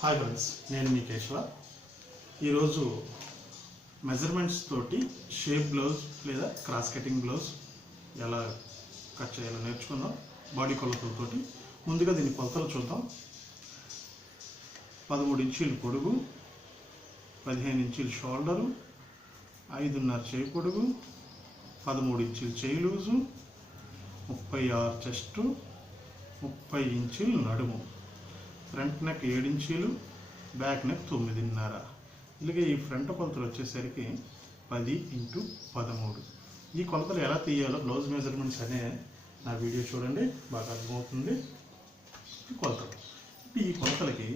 Hi friends, నేను మీ కేశవ. ఈరోజు measurements తోటి షేప్ బ్లౌజ్ లేదా క్రాస్ కటింగ్ బ్లౌజ్ ఎలా కట్ చేయాలో నేర్చుకుందాం. బాడీ కొలతలతోటి ముందుగా దీని కొలతలు చూద్దాం. 13 ఇంచీలు పొడుగు, 15 ఇంచీలు షోల్డరు, 5.5 చేయి పొడుగు, 13 ఇంచీలు చేయి లూజు, 36 చెస్టు, 30 ఇంచీలు నడుము, ఫ్రంట్ నెక్ 7 ఇంచీలు, బ్యాక్ నెక్ 9.5. ఇలాగే ఈ ఫ్రంట్ కొలతలు వచ్చేసరికి 10x13. ఈ కొలతలు ఎలా తీయాలో బ్లౌజ్ మెజర్మెంట్స్ అనే నా వీడియో చూడండి, బాగా అర్థమవుతుంది. ఈ కొలతలు ఈ కొలతలకి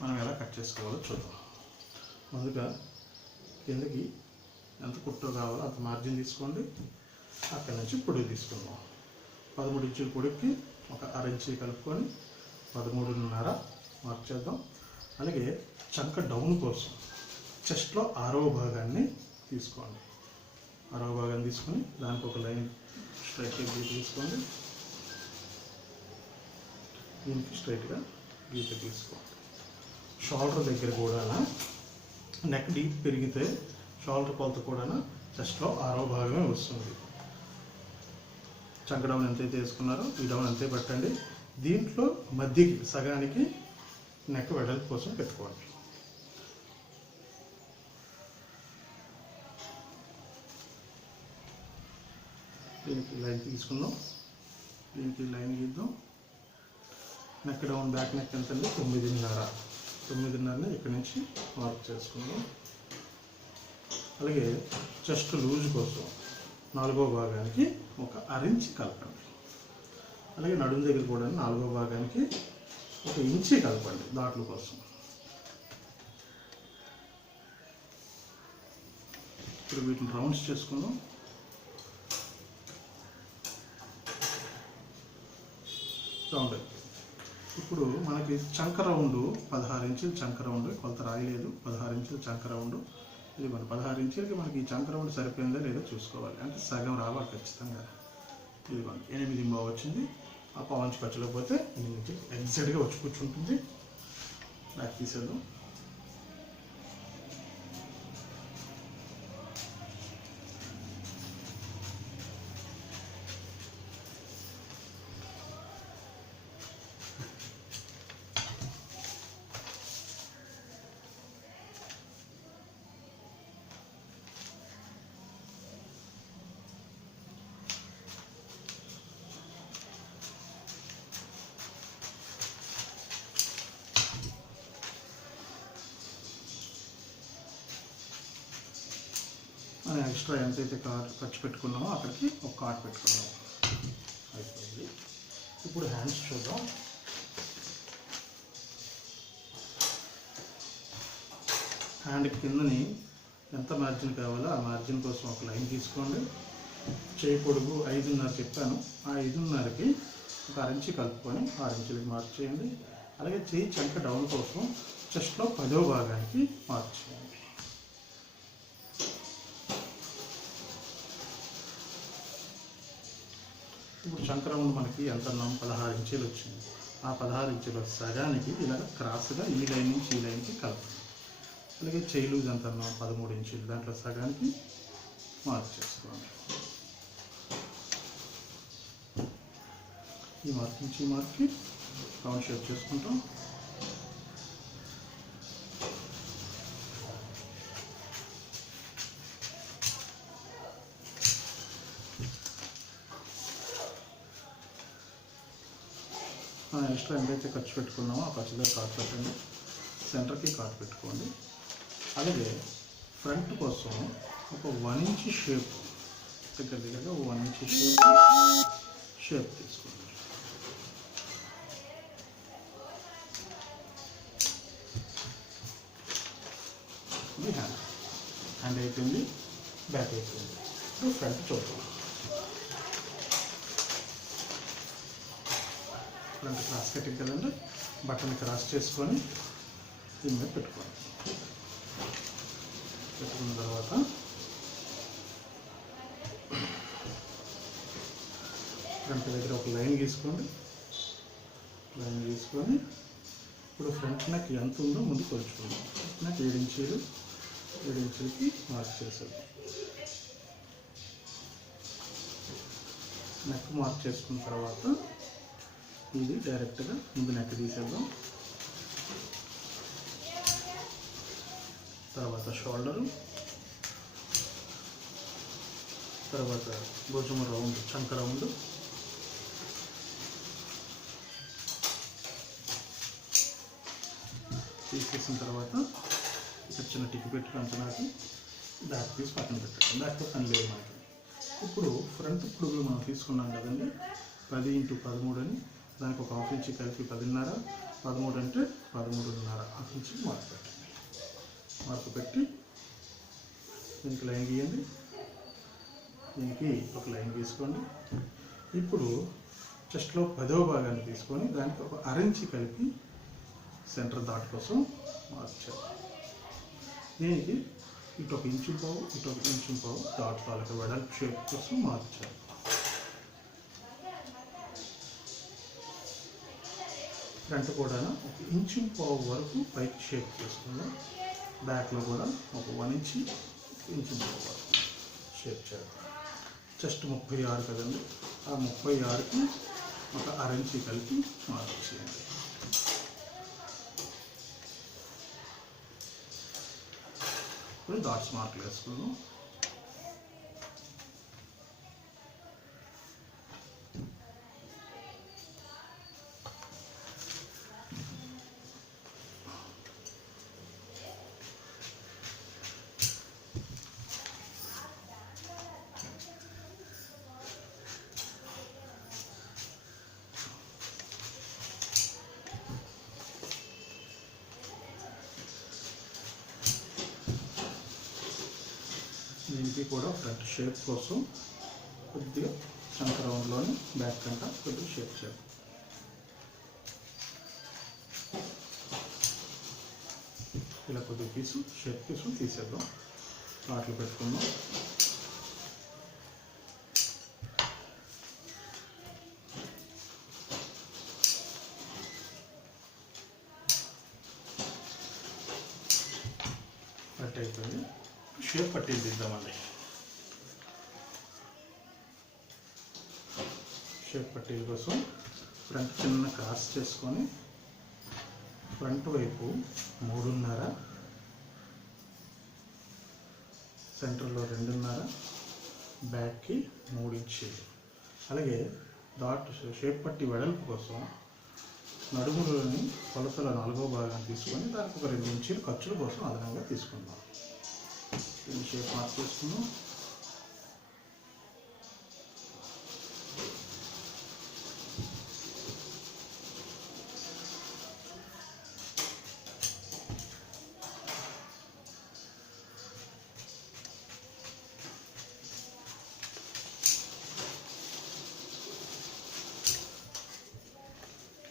మనం ఎలా కట్ చేసుకోవాలో చూద్దాం. ముందుగా కిందకి ఎంత కుట్టో కావాలో అంత మార్జిన్ తీసుకోండి. అక్కడి నుంచి పొడుగు తీసుకుందాం. 13 ఇంచుల పొడుగుకి ఒక 1/2 ఇంచు కలుపుకొని 13.5 మార్క్ చేద్దాం. అలాగే చంక డౌన్ కోసం చెస్ట్లో 6వ భాగాన్ని తీసుకోండి. 6వ భాగాన్ని తీసుకొని దానికి ఒక లైన్ స్ట్రైట్గా గీత తీసుకోండి. దీనికి స్ట్రైట్గా గీత తీసుకోండి. షోల్డర్ దగ్గర కూడా నెక్ డీప్ పెరిగితే షోల్డర్ కొలత కూడా చెస్ట్లో 6వ భాగమే వస్తుంది. చంక డౌన్ ఎంతైతే వేసుకున్నారో ఈ డౌన్ అంతే పెట్టండి. దీంట్లో మధ్యకి సగానికి నెక్ వెడల్పు కోసం పెట్టుకోండి. దీనికి లైన్ తీసుకుందాం. దీనికి లైన్ గీద్దాం. నెక్ డౌన్ బ్యాక్ నెక్ ఎంత అండి? 9.5. 9.5ని ఇక్కడి నుంచి మార్క్ చేసుకుందాం. అలాగే చెస్ట్ లూజ్ కోసం 4వ భాగానికి ఒక 1/2 ఇంచు కలపండి. అలాగే నడుము దగ్గర కూడా 4వ భాగానికి 1 ఇంచు కలపండి దాట్ల కోసం. ఇప్పుడు వీటిని రౌండ్స్ చేసుకుందాం. రౌండ్ అయిపోయింది. ఇప్పుడు మనకి చంక రౌండ్ 16 ఇంచులు చంక రౌండ్, కొలత రాయలేదు. 16 ఇంచులు చంక రౌండ్. ఇది మన 16 ఇంచులకి మనకి ఈ చంక రౌండ్ సరిపోయిందా లేదో చూసుకోవాలి. అంటే సగం రావాలి ఖచ్చితంగా. ఇదిగోండి 8.5 వచ్చింది. ఆ పావుంచి ఖర్చులోపోతే 8 ఇంచులు ఎగ్జాక్ట్గా వచ్చి కూర్చుంటుంది. బ్యాక్ తీసేద్దాం. మనం ఎక్స్ట్రా ఎంతైతే ఖర్చు పెట్టుకున్నామో అక్కడికి ఒక కార్డ్ పెట్టుకున్నాం. అయిపోయింది. ఇప్పుడు హ్యాండ్స్ చూద్దాం. హ్యాండ్ కిందని ఎంత మార్జిన్ కావాలో ఆ మార్జిన్ కోసం ఒక లైన్ తీసుకోండి. చేయి పొడుగు 5.5 చెప్పాను. ఆ 5.5కి ఒక 1/2 ఇంచు కలుపుకొని 6 ఇంచులకి మార్క్ చేయండి. అలాగే చేయి చంక డౌన్ కోసం చెస్ట్లో 10వ భాగానికి మార్క్ చేయండి. ఇప్పుడు చంక రౌండ్ మనకి ఎంత అన్నాం? 16 ఇంచులు వచ్చింది. ఆ 16 ఇంచుల సగానికి ఇలా క్రాస్గా ఈ లైన్ నుంచి ఈ లైన్కి కలపండి. అలాగే చేయి లూజ్ ఎంత అన్నాం? 13 ఇంచులు. దాంట్లో సగానికి మార్క్ చేసుకోండి. ఈ మార్క్ నుంచి ఈ మార్క్కి రౌండ్ షేప్ చేసుకుంటాం. ఎక్స్ట్రా ఎంతైతే ఖర్చు పెట్టుకున్నామో ఆ ఖర్చు దగ్గర కార్డ్ పెట్టండి. సెంటర్కి కార్డ్ పెట్టుకోండి. అలాగే ఫ్రంట్ కోసం ఒక 1 ఇంచు షేప్ దగ్గరగా 1 ఇంచు షేప్ తీసుకోండి. ఇది హ్యాండ్ అయిపోయింది. బ్యాక్ అయిపోయింది. ఇప్పుడు ఫ్రంట్ చూద్దాం. ఫ్రంట్ క్రాస్ కటింగ్ కదండి. బట్టన్ క్రాస్ చేసుకొని దీని మీద పెట్టుకోండి. పెట్టుకున్న తర్వాత ఫ్రంట్ దగ్గర ఒక లైన్ గీసుకోండి. లైన్ గీసుకొని ఇప్పుడు ఫ్రంట్ నెక్ ఎంత ఉందో ముందు కొలుచుకుందాం. నాకు 7 ఇంచీలు 7 ఇంచులకి మార్క్ చేసేద్దాం. నెక్ మార్క్ చేసుకున్న తర్వాత ఇది డైరెక్ట్గా ముందు నెక్ తీసేద్దాం. తర్వాత షోల్డరు, తర్వాత భుజం రౌండ్, చంక రౌండ్, తీసేసిన తర్వాత ఇక్కడ చిన్న టిక్ పెట్టి అంచనాకి బ్యాక్ పీస్ పక్కన పెట్టండి. బ్యాక్తో పని లేదు మనకి. ఇప్పుడు ఫ్రంట్ పొడుగులు మనం తీసుకున్నాం కదండి, 10 × 13 అని, దానికి ఒక హాఫ్ ఇంచ్ కలిపి 10.5, 13 అంటే 13.5 హాఫ్ ఇంచ్ మార్క్ పెట్టండి. మార్క్ పెట్టి దీనికి లైన్ గీయండి, దీనికి ఒక లైన్ గీసుకోండి. ఇప్పుడు చెస్ట్లో 10వ భాగాన్ని తీసుకొని దానికి ఒక అరెంచి కలిపి సెంటర్ డాట్ కోసం మార్క్ చేయాలి. దీనికి ఇటు 1 ఇంచు పావు, ఇటు 1 ఇంచు పావు డాట్ తాలూకా వెడల్పు షేప్ కోసం మార్క్ చేయాలి. ఫ్రంట్ కూడా 1 ఇంచు పావు వరకు పైకి షేప్ చేసుకుందాం. బ్యాక్లో కూడా ఒక 1 ఇంచు 1 ఇంచు పావు వరకు షేప్ చేయాలి. చెస్ట్ 36 కదండి, ఆ 36కి ఒక అరెంచి కలిపి మార్క్ చేయండి. ఇప్పుడు డాట్స్ మార్కులు వేసుకున్నాం. దీనికి కూడా ఫ్రంట్ షేప్ కోసం కొద్దిగా చంక రౌండ్లోని బ్యాక్ కంట కొద్దిగా షేప్ చేయాలి. ఇలా కొద్దిగా షేప్ పీసు తీసేద్దాం. వాటిలో పెట్టుకుందాం. కట్ అయిపోయింది. షేప్ పట్టీలు తీద్దామండి. షేప్ పట్టీల కోసం ఫ్రంట్ చిన్న క్రాస్ చేసుకొని ఫ్రంట్ వైపు 3.5, సెంటర్లో 2.5, బ్యాక్కి 3 ఇంచీలు. అలాగే డాట్ షేప్ పట్టీ వెడల్పు కోసం నడుములోని కొలతల 4వ భాగాన్ని తీసుకొని దానికి ఒక 2 ఇంచీలు ఖర్చుల కోసం అదనంగా తీసుకుందాం. దీన్ని షేప్ మార్క్ చేసుకుందాం.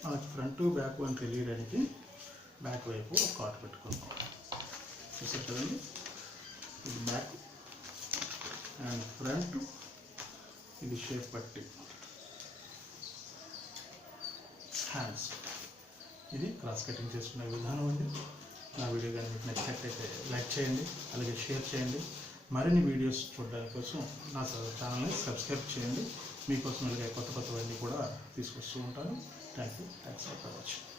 మనకి ఫ్రంట్ బ్యాక్ అని తెలియడానికి బ్యాక్ వైపు ఒక కాట్ పెట్టుకుందాం. చూసారు కదండి, ఇది బ్యాక్ అండ్ ఫ్రంట్, ఇది షేప్ పట్టి హ్యాండ్స్. ఇది క్రాస్ కటింగ్ చేసుకునే విధానం అండి. నా వీడియో కానీ మీకు నచ్చినట్లయితే లైక్ చేయండి, అలాగే షేర్ చేయండి. మరిన్ని వీడియోస్ చూడడానికి కోసం నా ఛానల్ని సబ్స్క్రైబ్ చేయండి. మీకోసం కొత్తవన్నీ కూడా తీసుకొస్తూ ఉంటాను. Thanks for watching.